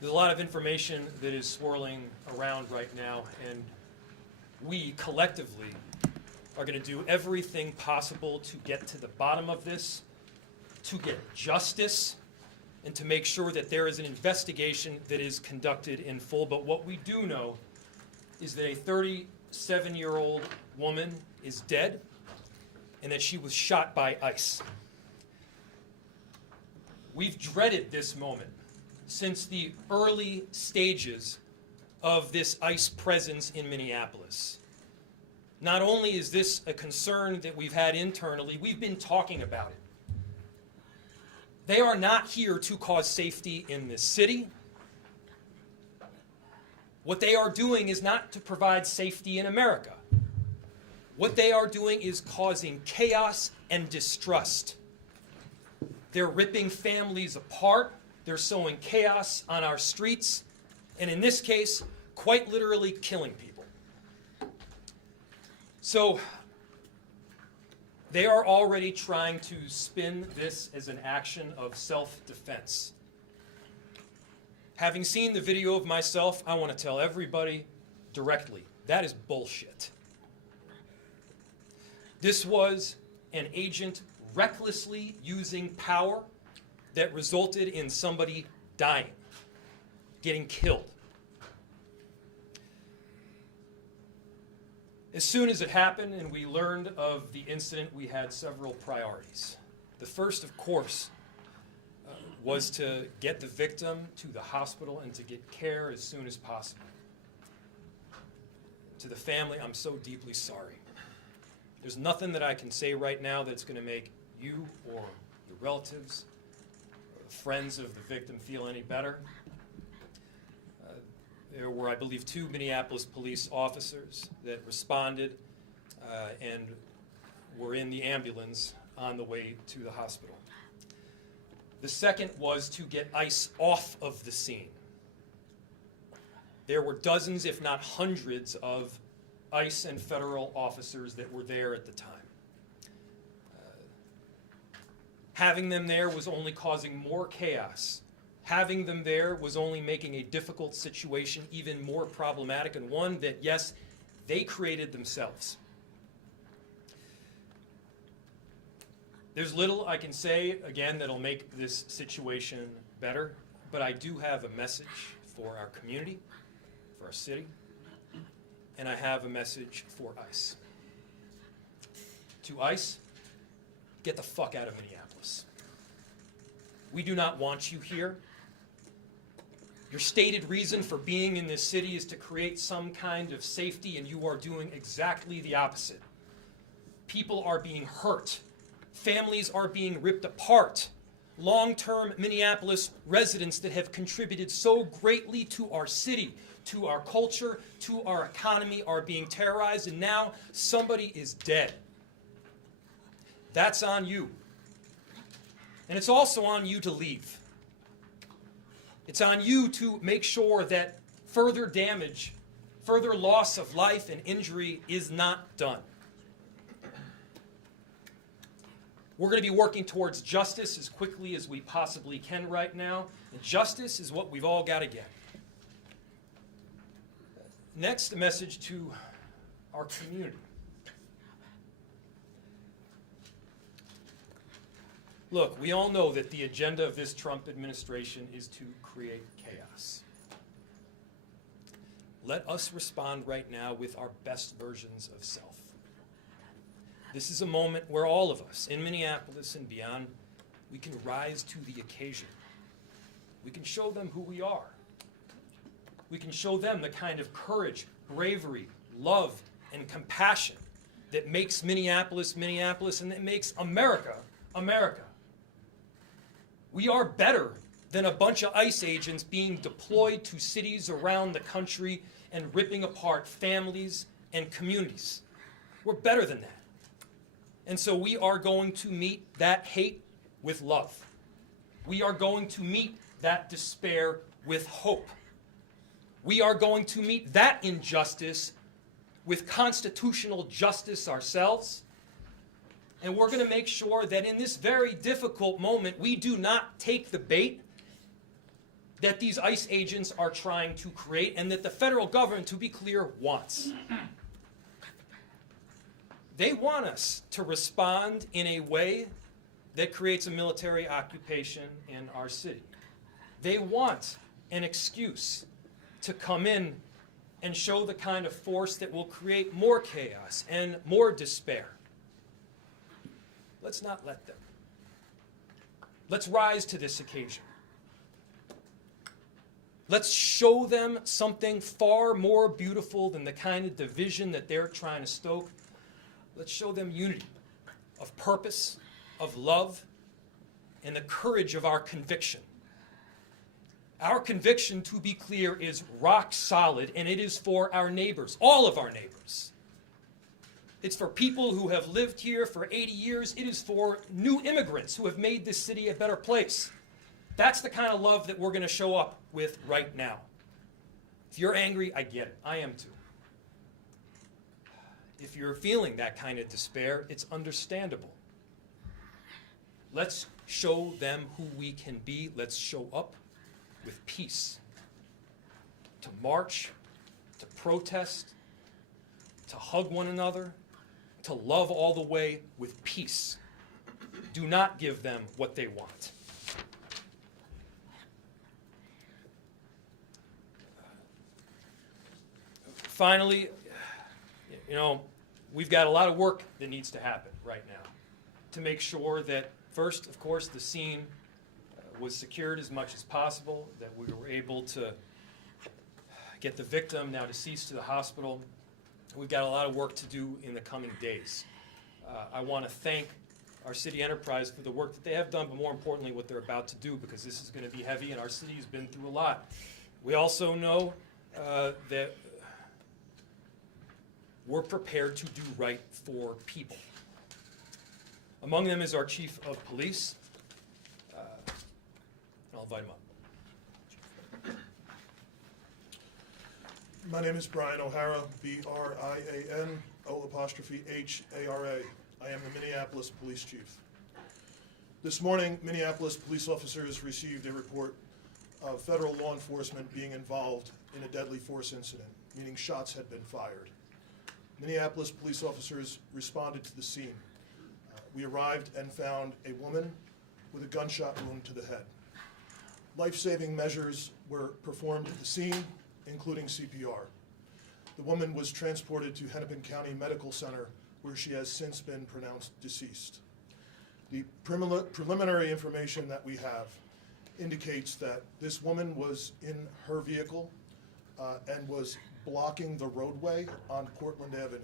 There's a lot of information that is swirling around right now, and we collectively are going to do everything possible to get to the bottom of this, to get justice, and to make sure that there is an investigation that is conducted in full. But what we do know is that a 37-year-old woman is dead and that she was shot by ICE. We've dreaded this moment since the early stages of this ICE presence in Minneapolis. Not only is this a concern that we've had internally, we've been talking about it. They are not here to cause safety in this city. What they are doing is not to provide safety in America. What they are doing is causing chaos and distrust. They're ripping families apart. They're sowing chaos on our streets, and in this case, quite literally killing people. So they are already trying to spin this as an action of self-defense. Having seen the video of myself, I want to tell everybody directly, that is bullshit. This was an agent recklessly using power that resulted in somebody dying, getting killed. As soon as it happened and we learned of the incident, we had several priorities. The first, of course, was to get the victim to the hospital and to get care as soon as possible. To the family, I'm so deeply sorry. There's nothing that I can say right now that's going to make you or your relatives or the friends of the victim feel any better. There were, I believe, 2 Minneapolis police officers that responded and were in the ambulance on the way to the hospital. The second was to get ICE off of the scene. There were dozens, if not hundreds, of ICE and federal officers that were there at the time. Having them there was only causing more chaos. Having them there was only making a difficult situation even more problematic, and one that, yes, they created themselves. There's little I can say, again, that'll make this situation better, but I do have a message for our community, for our city, and I have a message for ICE. To ICE, get the fuck out of Minneapolis. We do not want you here. Your stated reason for being in this city is to create some kind of safety, and you are doing exactly the opposite. People are being hurt. Families are being ripped apart. Long-term Minneapolis residents that have contributed so greatly to our city, to our culture, to our economy are being terrorized, and now somebody is dead. That's on you. And it's also on you to leave. It's on you to make sure that further damage, further loss of life and injury is not done. We're going to be working towards justice as quickly as we possibly can right now, and justice is what we've all got to get. Next, a message to our community. Look, we all know that the agenda of this Trump administration is to create chaos. Let us respond right now with our best versions of self. This is a moment where all of us in Minneapolis and beyond, we can rise to the occasion. We can show them who we are. We can show them the kind of courage, bravery, love, and compassion that makes Minneapolis, Minneapolis, and that makes America, America. We are better than a bunch of ICE agents being deployed to cities around the country and ripping apart families and communities. We're better than that. And so we are going to meet that hate with love. We are going to meet that despair with hope. We are going to meet that injustice with constitutional justice ourselves. And we're going to make sure that in this very difficult moment, we do not take the bait that these ICE agents are trying to create and that the federal government, to be clear, wants. They want us to respond in a way that creates a military occupation in our city. They want an excuse to come in and show the kind of force that will create more chaos and more despair. Let's not let them. Let's rise to this occasion. Let's show them something far more beautiful than the kind of division that they're trying to stoke. Let's show them unity of purpose, of love, and the courage of our conviction. Our conviction, to be clear, is rock solid, and it is for our neighbors, all of our neighbors. It's for people who have lived here for 80 years. It is for new immigrants who have made this city a better place. That's the kind of love that we're going to show up with right now. If you're angry, I get it. I am too. If you're feeling that kind of despair, it's understandable. Let's show them who we can be. Let's show up with peace. To march, to protest, to hug one another, to love all the way with peace. Do not give them what they want. Finally, we've got a lot of work that needs to happen right now to make sure that, first, of course, the scene was secured as much as possible, that we were able to get the victim, now deceased, to the hospital. We've got a lot of work to do in the coming days. I want to thank our city enterprise for the work that they have done, but more importantly, what they're about to do, because this is going to be heavy, and our city has been through a lot. We also know that we're prepared to do right for people. Among them is our chief of police. I'll invite him up. My name is Brian O'Hara, B-R-I-A-N-O''Hara. I am the Minneapolis Police Chief. This morning, Minneapolis police officers received a report of federal law enforcement being involved in a deadly force incident, meaning shots had been fired. Minneapolis police officers responded to the scene. We arrived and found a woman with a gunshot wound to the head. Life-saving measures were performed at the scene, including CPR. The woman was transported to Hennepin County Medical Center, where she has since been pronounced deceased. The preliminary information that we have indicates that this woman was in her vehicle and was blocking the roadway on Portland Avenue,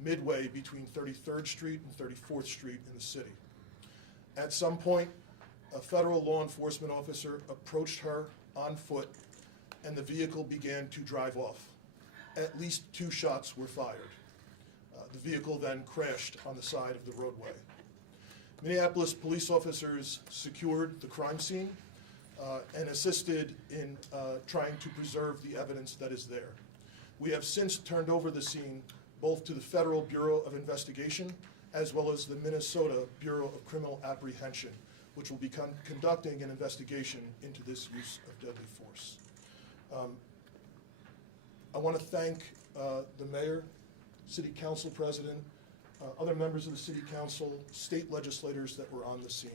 midway between 33rd Street and 34th Street in the city. At some point, a federal law enforcement officer approached her on foot, and the vehicle began to drive off. At least 2 shots were fired. The vehicle then crashed on the side of the roadway. Minneapolis police officers secured the crime scene and assisted in trying to preserve the evidence that is there. We have since turned over the scene both to the Federal Bureau of Investigation as well as the Minnesota Bureau of Criminal Apprehension, which will be conducting an investigation into this use of deadly force. I want to thank the mayor, city council president, other members of the city council, state legislators that were on the scene.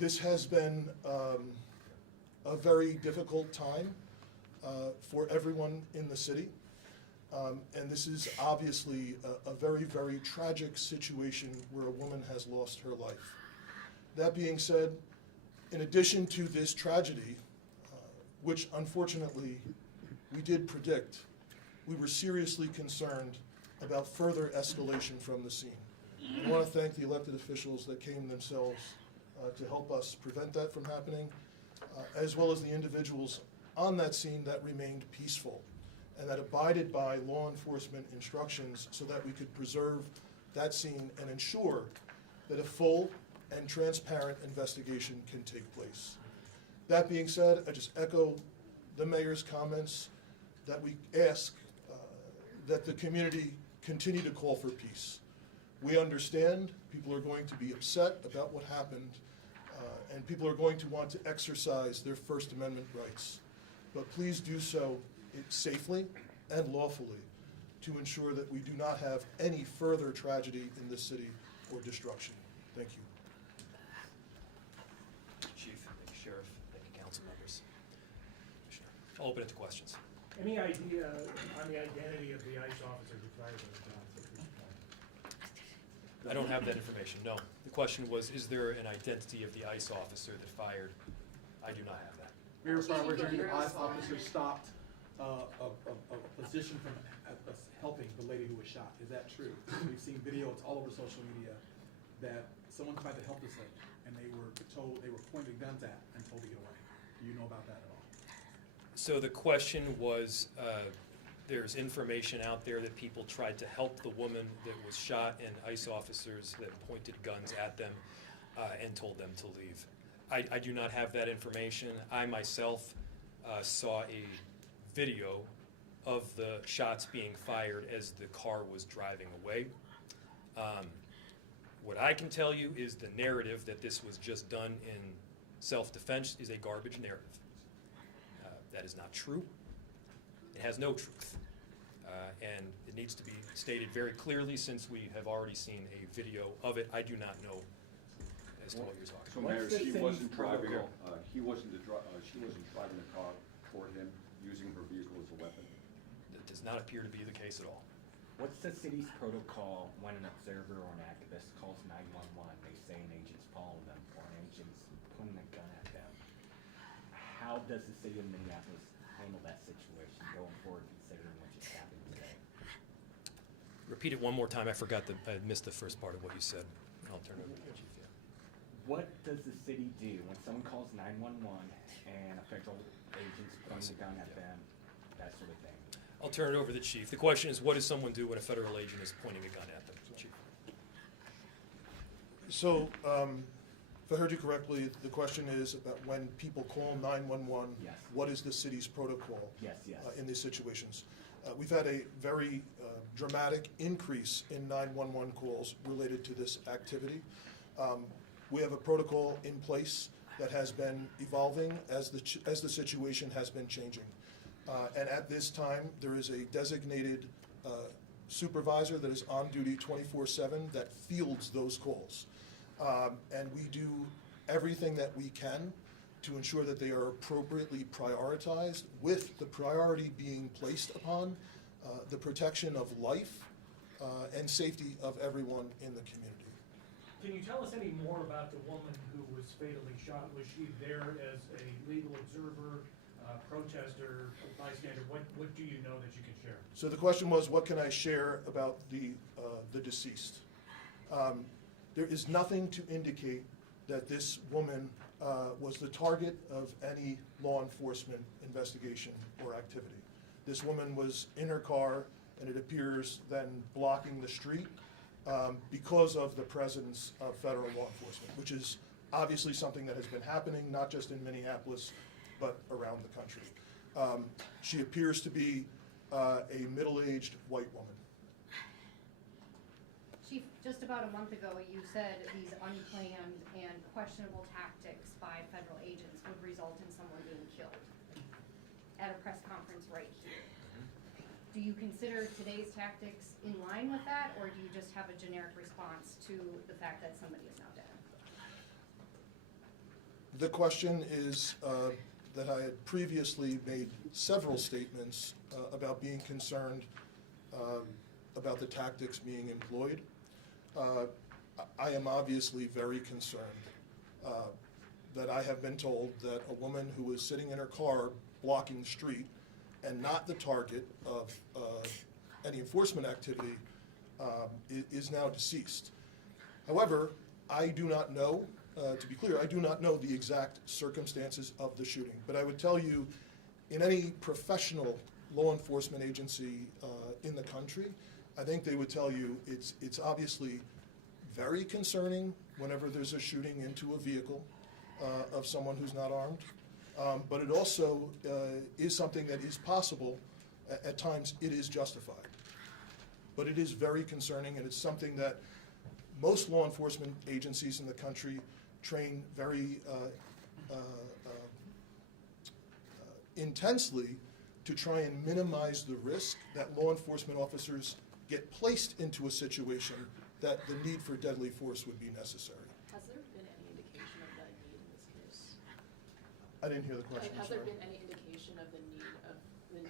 This has been a very difficult time for everyone in the city. And this is obviously a very, very tragic situation where a woman has lost her life. That being said, in addition to this tragedy, which unfortunately we did predict, we were seriously concerned about further escalation from the scene. I want to thank the elected officials that came themselves to help us prevent that from happening, as well as the individuals on that scene that remained peaceful and that abided by law enforcement instructions so that we could preserve that scene and ensure that a full and transparent investigation can take place. That being said, I just echo the mayor's comments that we ask that the community continue to call for peace. We understand people are going to be upset about what happened, and people are going to want to exercise their First Amendment rights. But please do so safely and lawfully to ensure that we do not have any further tragedy in this city or destruction. Thank you. Chief, thank you, Sheriff, thank you, council members. Commissioner, I'll open it to questions. Any idea on the identity of the ICE officer who fired those shots at this point? I don't have that information, no. The question was, is there an identity of the ICE officer that fired? I do not have that. Mayor Farmer, the ICE officer stopped a physician from helping the lady who was shot. Is that true? We've seen video, it's all over social media, that someone tried to help this lady, and they were pointed guns at and told to get away. Do you know about that at all? So the question was, there's information out there that people tried to help the woman that was shot, and ICE officers that pointed guns at them and told them to leave. I do not have that information. I myself saw a video of the shots being fired as the car was driving away. What I can tell you is the narrative that this was just done in self-defense is a garbage narrative. That is not true. It has no truth. And it needs to be stated very clearly, since we have already seen a video of it. I do not know as to what you're talking So about. Mayor, What's the she city's wasn't driving, protocol? she wasn't driving the car toward him, using her vehicle as a weapon. That does not appear to be the case at all. What's the city's protocol when an observer or an activist calls 911? They say an agent's following them or an agent's pointing a gun at them. How does the city of Minneapolis handle that situation going forward, considering what just happened today? Repeat it one more time. I missed the first part of what you said. I'll turn it over to the chief. Yeah. What does the city do when someone calls 911 and a federal agent's pointing a gun at them, that sort of thing? I'll turn it over to the chief. The question is, what does someone do when a federal agent is pointing a gun at them? Chief. So, if I heard you correctly, the question is about when people call 911, Yes. what is the city's protocol Yes, yes. in these situations? We've had a very dramatic increase in 911 calls related to this activity. We have a protocol in place that has been evolving as the situation has been changing. And at this time, there is a designated supervisor that is on duty 24/7 that fields those calls. And we do everything that we can to ensure that they are appropriately prioritized, with the priority being placed upon the protection of life and safety of everyone in the community. Can you tell us any more about the woman who was fatally shot? Was she there as a legal observer, protester, bystander? What do you know that you can share? So the question was, what can I share about the deceased? There is nothing to indicate that this woman was the target of any law enforcement investigation or activity. This woman was in her car, and it appears then blocking the street because of the presence of federal law enforcement, which is obviously something that has been happening, not just in Minneapolis, but around the country. She appears to be a middle-aged white woman. Chief, just about a month ago, you said these unplanned and questionable tactics by federal agents would result in someone being killed at a press conference right here. Do you consider today's tactics in line with that, or do you just have a generic response to the fact that somebody is now dead? The question is that I had previously made several statements about being concerned about the tactics being employed. I am obviously very concerned that I have been told that a woman who was sitting in her car blocking the street and not the target of any enforcement activity is now deceased. However, I do not know, to be clear, I do not know the exact circumstances of the shooting, but I would tell you, in any professional law enforcement agency in the country, I think they would tell you it's obviously very concerning whenever there's a shooting into a vehicle of someone who's not armed. But it also is something that is possible. At times, it is justified. But it is very concerning, and it's something that most law enforcement agencies in the country train very intensely to try and minimize the risk that law enforcement officers get placed into a situation that the need for deadly force would be necessary. Has there been any indication of that need in this case? I didn't hear the question, Has sorry. there been any indication of the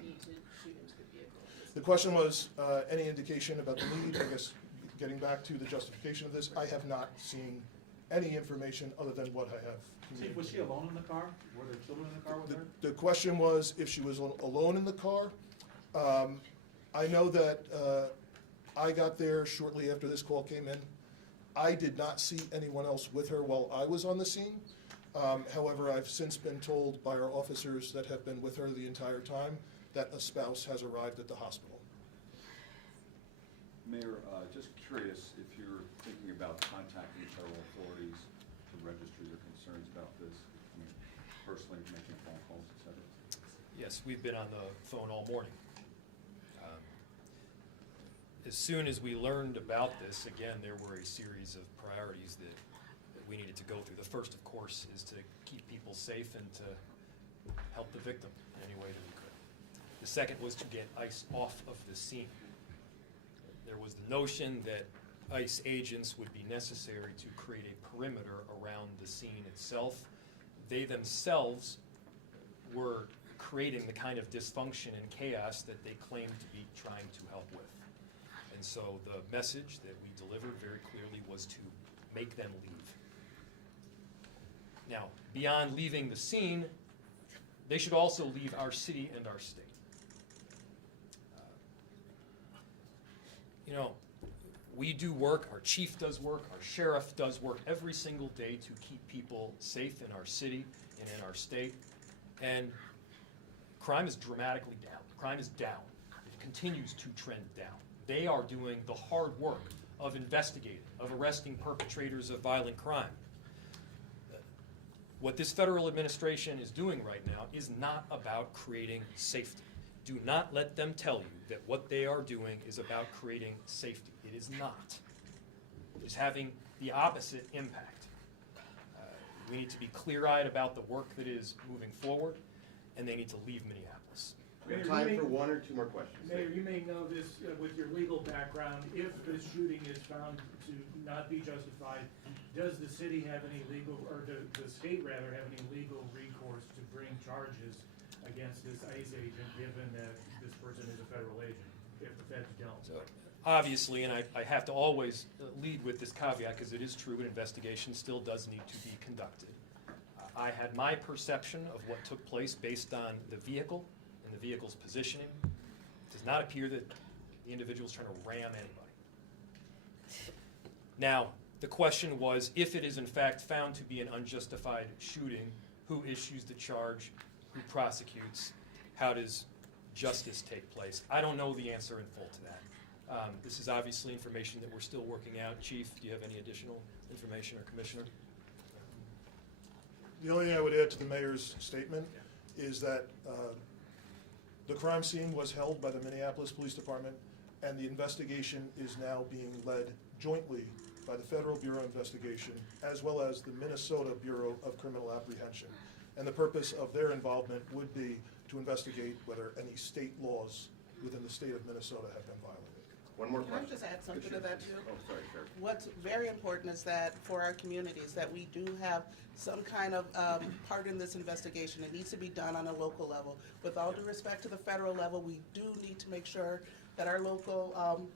need to shoot into the vehicle? The question was, any indication about the need? I guess, getting back to the justification of this, I have not seen any information other than what I have Chief, was she communicated. alone in the car? Were there children in the car with her? The question was if she was alone in the car. I know that I got there shortly after this call came in. I did not see anyone else with her while I was on the scene. However, I've since been told by our officers that have been with her the entire time that a spouse has arrived at the hospital. Mayor, just curious if you're thinking about contacting federal authorities to register your concerns about this, I mean, personally making phone calls, et cetera. Yes, we've been on the phone all morning. As soon as we learned about this, again, there were a series of priorities that we needed to go through. The first, of course, is to keep people safe and to help the victim in any way that we could. The second was to get ICE off of the scene. There was the notion that ICE agents would be necessary to create a perimeter around the scene itself. They themselves were creating the kind of dysfunction and chaos that they claimed to be trying to help with. And so the message that we delivered very clearly was to make them leave. Now, beyond leaving the scene, they should also leave our city and our state. You know, we do work, our chief does work, our sheriff does work every single day to keep people safe in our city and in our state. And crime is dramatically down. Crime is down. It continues to trend down. They are doing the hard work of investigating, of arresting perpetrators of violent crime. What this federal administration is doing right now is not about creating safety. Do not let them tell you that what they are doing is about creating safety. It is not. It is having the opposite impact. We need to be clear-eyed about the work that is moving forward, and they need to leave Minneapolis. We have time for one or two more questions. Mayor, you may know this with your legal background. If the shooting is found to not be justified, does the city have any legal, or the state rather, have any legal recourse to bring charges against this ICE agent, given that this person is a federal agent, if the feds don't? So, obviously, and I have to always lead with this caveat because it is true, an investigation still does need to be conducted. I had my perception of what took place based on the vehicle and the vehicle's positioning. It does not appear that the individual is trying to ram anybody. Now, the question was, if it is in fact found to be an unjustified shooting, who issues the charge, who prosecutes, how does justice take place? I don't know the answer in full to that. This is obviously information that we're still working out. Chief, do you have any additional information, or Commissioner? The only thing I would add to the mayor's statement is that the crime scene was held by the Minneapolis Police Department, and the investigation is now being led jointly by the Federal Bureau of Investigation as well as the Minnesota Bureau of Criminal Apprehension. And the purpose of their involvement would be to investigate whether any state laws within the state of Minnesota have been violated. One more Can I question. just add something to that too? Oh, sorry, sir. What's very important is that for our communities, that we do have some kind of part in this investigation. It needs to be done on a local level. With all due respect to the federal level, we do need to make sure that our local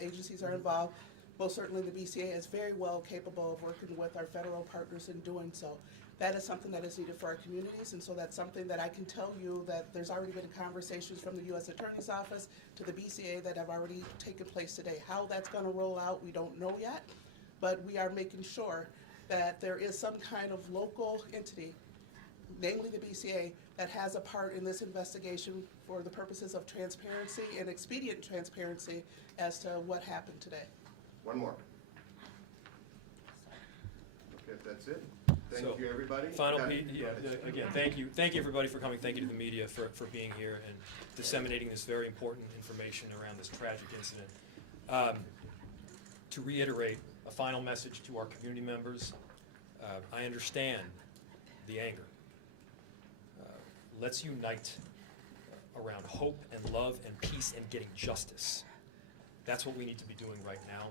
agencies are involved. Most certainly the BCA is very well capable of working with our federal partners in doing so. That is something that is needed for our communities, and so that's something that I can tell you that there's already been conversations from the U.S. Attorney's Office to the BCA that have already taken place today. How that's going to roll out, we don't know yet, but we are making sure that there is some kind of local entity, namely the BCA, that has a part in this investigation for the purposes of transparency and expedient transparency as to what happened today. One more. Okay, if that's it. So, Thank you, everybody. Final Got- piece, go ahead. again, thank you everybody for coming, thank you to the media for being here and disseminating this very important information around this tragic incident. To reiterate, a final message to our community members, I understand the anger. Let's unite around hope and love and peace and getting justice. That's what we need to be doing right now.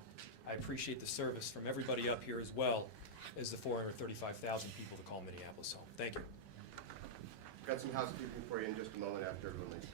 I appreciate the service from everybody up here as well as the 435,000 people to call Minneapolis home. Thank you. Got some housekeeping for you in just a moment after everyone leaves.